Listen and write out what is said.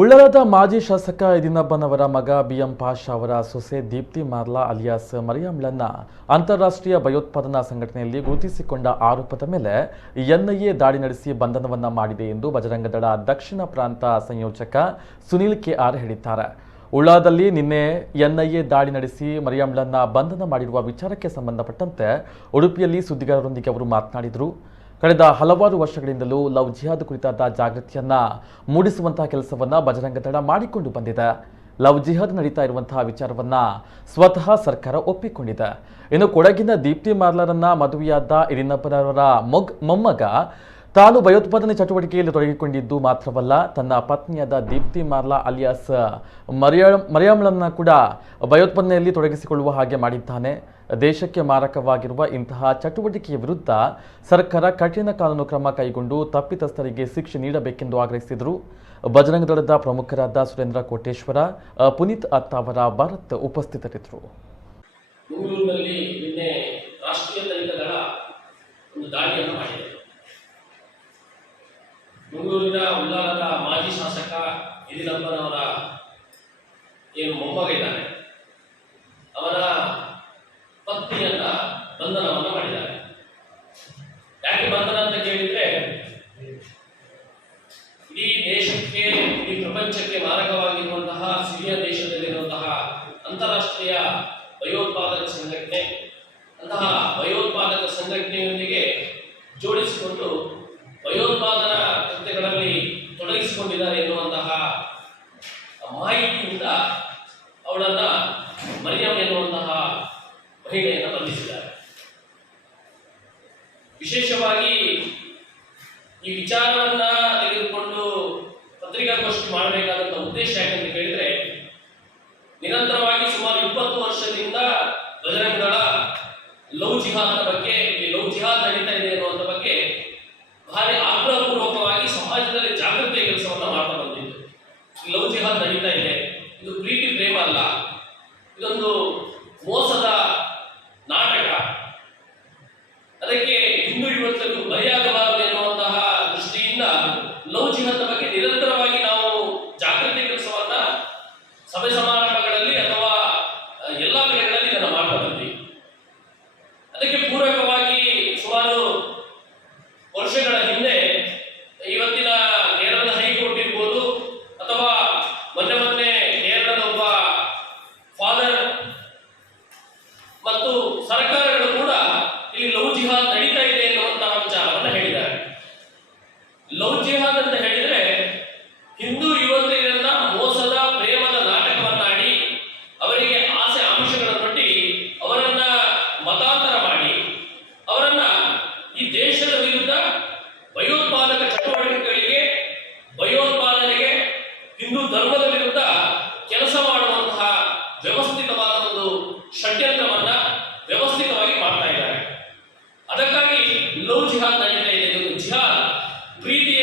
ಉಳ್ಳಾಲದ ಮಾಜಿ ಶಾಸಕ ಯದಿನಪ್ಪನವರ ಮಗ ಬಿಎಂ ಪಾಷಾ ಅವರ ಸೊಸೆ ದೀಪ್ತಿ ಮಾರ್ಲಾ ಅಲಿಯಾಸ್ ಮರಿಯಂಳನ್ನ ಅಂತಾರಾಷ್ಟ್ರೀಯ ಭಯೋತ್ಪಾದನಾ ಸಂಘಟನೆಯಲ್ಲಿ ಗುರುತಿಸಿಕೊಂಡ ಆರೋಪದ ಮೇಲೆ ಎನ್ಐಎ ದಾಳಿ ನಡೆಸಿ ಬಂಧನವನ್ನ ಮಾಡಿದೆ ಎಂದು ಬಜರಂಗದಳ ದಕ್ಷಿಣ ಪ್ರಾಂತ ಸಂಯೋಜಕ ಸುನಿಲ್ ಕೆಆರ್ ಹೇಳಿದ್ದಾರೆ. ಉಳ್ಳಾಲದಲ್ಲಿ ನಿನ್ನೆ ಎನ್ಐಎ ದಾಳಿ ನಡೆಸಿ ಮರಿಯಂಳನ್ನ ಬಂಧನ ಮಾಡಿರುವ ವಿಚಾರಕ್ಕೆ ಸಂಬಂಧಪಟ್ಟಂತೆ ಉಡುಪಿಯಲ್ಲಿ ಸುದ್ದಿಗಾರರೊಂದಿಗೆ ಅವರು ಮಾತನಾಡಿದರು. ಕಳೆದ ಹಲವಾರು ವರ್ಷಗಳಿಂದಲೂ ಲವ್ ಜಿಹಾದ್ ಕುರಿತಾದ ಜಾಗೃತಿಯನ್ನ ಮೂಡಿಸುವಂತಹ ಕೆಲಸವನ್ನ ಬಜರಂಗದಳ ಮಾಡಿಕೊಂಡು ಬಂದಿದೆ. ಲವ್ ಜಿಹಾದ್ ನಡೀತಾ ಇರುವಂತಹ ವಿಚಾರವನ್ನ ಸ್ವತಃ ಸರ್ಕಾರ ಒಪ್ಪಿಕೊಂಡಿದೆ. ಇನ್ನು ಕೊಡಗಿನ ದೀಪ್ತಿ ಮಾರ್ಲಾರನ್ನ ಮದುವೆಯಾದ ಯದಿನಪ್ಪನವರ ಮೊಮ್ಮಗ ತಾನು ಭಯೋತ್ಪಾದನೆ ಚಟುವಟಿಕೆಯಲ್ಲಿ ತೊಡಗಿಕೊಂಡಿದ್ದು ಮಾತ್ರವಲ್ಲ, ತನ್ನ ಪತ್ನಿಯಾದ ದೀಪ್ತಿ ಮಾರ್ಲಾ ಅಲಿಯಾಸ್ ಮರಿಯಂಳನ್ನ ಕೂಡ ಭಯೋತ್ಪಾದನೆಯಲ್ಲಿ ತೊಡಗಿಸಿಕೊಳ್ಳುವ ಹಾಗೆ ಮಾಡಿದ್ದಾನೆ. ದೇಶಕ್ಕೆ ಮಾರಕವಾಗಿರುವ ಇಂತಹ ಚಟುವಟಿಕೆಯ ವಿರುದ್ಧ ಸರ್ಕಾರ ಕಠಿಣ ಕಾನೂನು ಕ್ರಮ ಕೈಗೊಂಡು ತಪ್ಪಿತಸ್ಥರಿಗೆ ಶಿಕ್ಷೆ ನೀಡಬೇಕೆಂದು ಆಗ್ರಹಿಸಿದರು. ಬಜರಂಗ ದಳದ ಪ್ರಮುಖರಾದ ಸುರೇಂದ್ರ ಕೋಟೇಶ್ವರ, ಪುನೀತ್ ಅತ್ತಾವರ, ಭರತ್ ಉಪಸ್ಥಿತರಿದ್ದರು. ಮಂಗಳೂರಿನಲ್ಲಿ ನಿನ್ನೆ ರಾಷ್ಟ್ರೀಯ ತನಿಖಾ ದಳ ಒಂದು ದಾಳಿಯನ್ನು ಮಾಡಿದೆ. ಮಂಗಳೂರಿನ ಉಳ್ಳಾಲದ ಮಾಜಿ ಶಾಸಕ ಯದಿನಪ್ಪನವರ ಏನು ಮೊಮ್ಮಗ ಇದ್ದಾನೆ, ಅವರ ಪತ್ನಿಯನ್ನ ಬಂಧನವನ್ನು ಮಾಡಿದ್ದಾರೆ. ಯಾಕೆ ಬಂಧನ ಅಂತ ಕೇಳಿದ್ರೆ, ಇಡೀ ದೇಶಕ್ಕೆ, ಇಡೀ ಪ್ರಪಂಚಕ್ಕೆ ಮಾರಕವಾಗಿರುವಂತಹ ಸಿರಿಯಾ ದೇಶದಲ್ಲಿರುವಂತಹ ಅಂತಾರಾಷ್ಟ್ರೀಯ ಭಯೋತ್ಪಾದಕ ಸಂಘಟನೆ, ಅಂತಹ ಭಯೋತ್ಪಾದಕ ಸಂಘಟನೆಯೊಂದಿಗೆ ಜೋಡಿಸಿಕೊಂಡು ಭಯೋತ್ಪಾದನಾ ಕೃತ್ಯಗಳಲ್ಲಿ ತೊಡಗಿಸಿಕೊಂಡಿದ್ದಾರೆ ಎನ್ನುವಂತಹ ಮಾಹಿತಿಯಿಂದ ಅವಳನ್ನ ಮರಿಯಂ ಎನ್ನುವಂತಹ ಮಹಿಳೆಯನ್ನು ಬಂಧಿಸಿದ್ದಾರೆ. ವಿಶೇಷವಾಗಿ ಈ ವಿಚಾರವನ್ನ ತೆಗೆದುಕೊಂಡು ಪತ್ರಿಕಾಗೋಷ್ಠಿ ಮಾಡಬೇಕಾದಂತ ಉದ್ದೇಶ ಯಾಕಂತ ಕೇಳಿದ್ರೆ, ನಿರಂತರವಾಗಿ ಸುಮಾರು 20 ವರ್ಷದಿಂದ ಬಜರಂಗ ದಳ ಲವ್ ಜಿಹಾದ್ನ ಬಗ್ಗೆ, ಈ ಲವ್ ಜಿಹಾದ್ ನಡೀತಾ ಇದೆ ಅನ್ನುವಂಥ ಬಗ್ಗೆ ಭಾರಿ ಆಗ್ರಹಪೂರ್ವಕವಾಗಿ ಸಮಾಜದಲ್ಲಿ ಜಾಗೃತಿಯ ಕೆಲಸವನ್ನ ಮಾಡ್ತಾ ಬಂದಿದ್ದು. ಈ ಲವ್ ಜಿಹಾದ್ ನಡೀತಾ ಇದೆ, ಇದು ಪ್ರೀತಿ ಪ್ರೇಮ ಅಲ್ಲ, ಇದೊಂದು ಮೋಸದ ನಾಟಕ, ಅದಕ್ಕೆ ಹಿಂದೂ ಯುವಕರು ಬಲಿಯಾಗಬಾರದು ಎನ್ನುವಂತಹ ದೃಷ್ಟಿಯಿಂದ ಲವ್ ಜಿಹಾದ್ ಬಗ್ಗೆ ನಿರಂತರವಾಗಿ ನಾವು ಜಾಗೃತಿ ಕೆಲಸವನ್ನ ಸಭೆ ಸಮಾರಂಭಗಳಲ್ಲಿ ಅಥವಾ ಎಲ್ಲ ಕಡೆಗಳಲ್ಲಿ ಇದನ್ನು ಮಾಡ್ತಾ ಬಂದ್ವಿ. ಅದಕ್ಕೆ ಪೂರಕವಾಗಿ ಸುಮಾರು ವರ್ಷಗಳ ಹಿಂದೆ ಇವತ್ತಿನ ಕೇರಳದ ಹೈಕೋರ್ಟ್ ಇರ್ಬೋದು ಅಥವಾ ಮೊನ್ನೆ ಕೇರಳದ ಒಬ್ಬ ಫಾದರ್ ಮತ್ತು ಸರ್ಕಾರಗಳು ಕೂಡ ಇಲ್ಲಿ ಲವ್ ಜಿಹಾದ್ ನಡೀತಾ ಇದೆ ಎನ್ನುವಂತಹ ವಿಚಾರವನ್ನು ಹೇಳಿದ್ದಾರೆ. ಲವ್ ಜಿಹಾದ್ ಅಂತ ಹೇಳಿದ್ರೆ ಹಿಂದೂ ಯುವತಿಯರನ್ನ ಮೋಸದ ಪ್ರೇಮದ ನಾಟಕವನ್ನಾಡಿ ಅವರಿಗೆ ಆಸೆ ಆಮಿಷಗಳನ್ನೊಡ್ಡಿ ಅವರನ್ನ ಮತಾಂತರ ಮಾಡಿ ಅವರನ್ನ ಈ ದೇಶದ ವಿರುದ್ಧ ಭಯೋತ್ಪಾದಕ ಚಟುವಟಿಕೆಗಳಿಗೆ, ಭಯೋತ್ಪಾದನೆಗೆ, ಹಿಂದೂ ಧರ್ಮದ ವಿರುದ್ಧ ಕೆಲಸ ಮಾಡುವಂತಹ ವ್ಯವಸ್ಥಿತವಾದ ಒಂದು ಷಡ್ಯಂತ್ರವನ್ನ ವ್ಯವಸ್ಥಿತವಾಗಿ ಮಾಡ್ತಾ ಇದ್ದಾರೆ. ಅದಕ್ಕಾಗಿ ಲವ್ ಜಿಹಾದ್ ನಡೀತಾ ಇದೆ. ಜಿಹಾದ್ ಪ್ರೀತಿಯ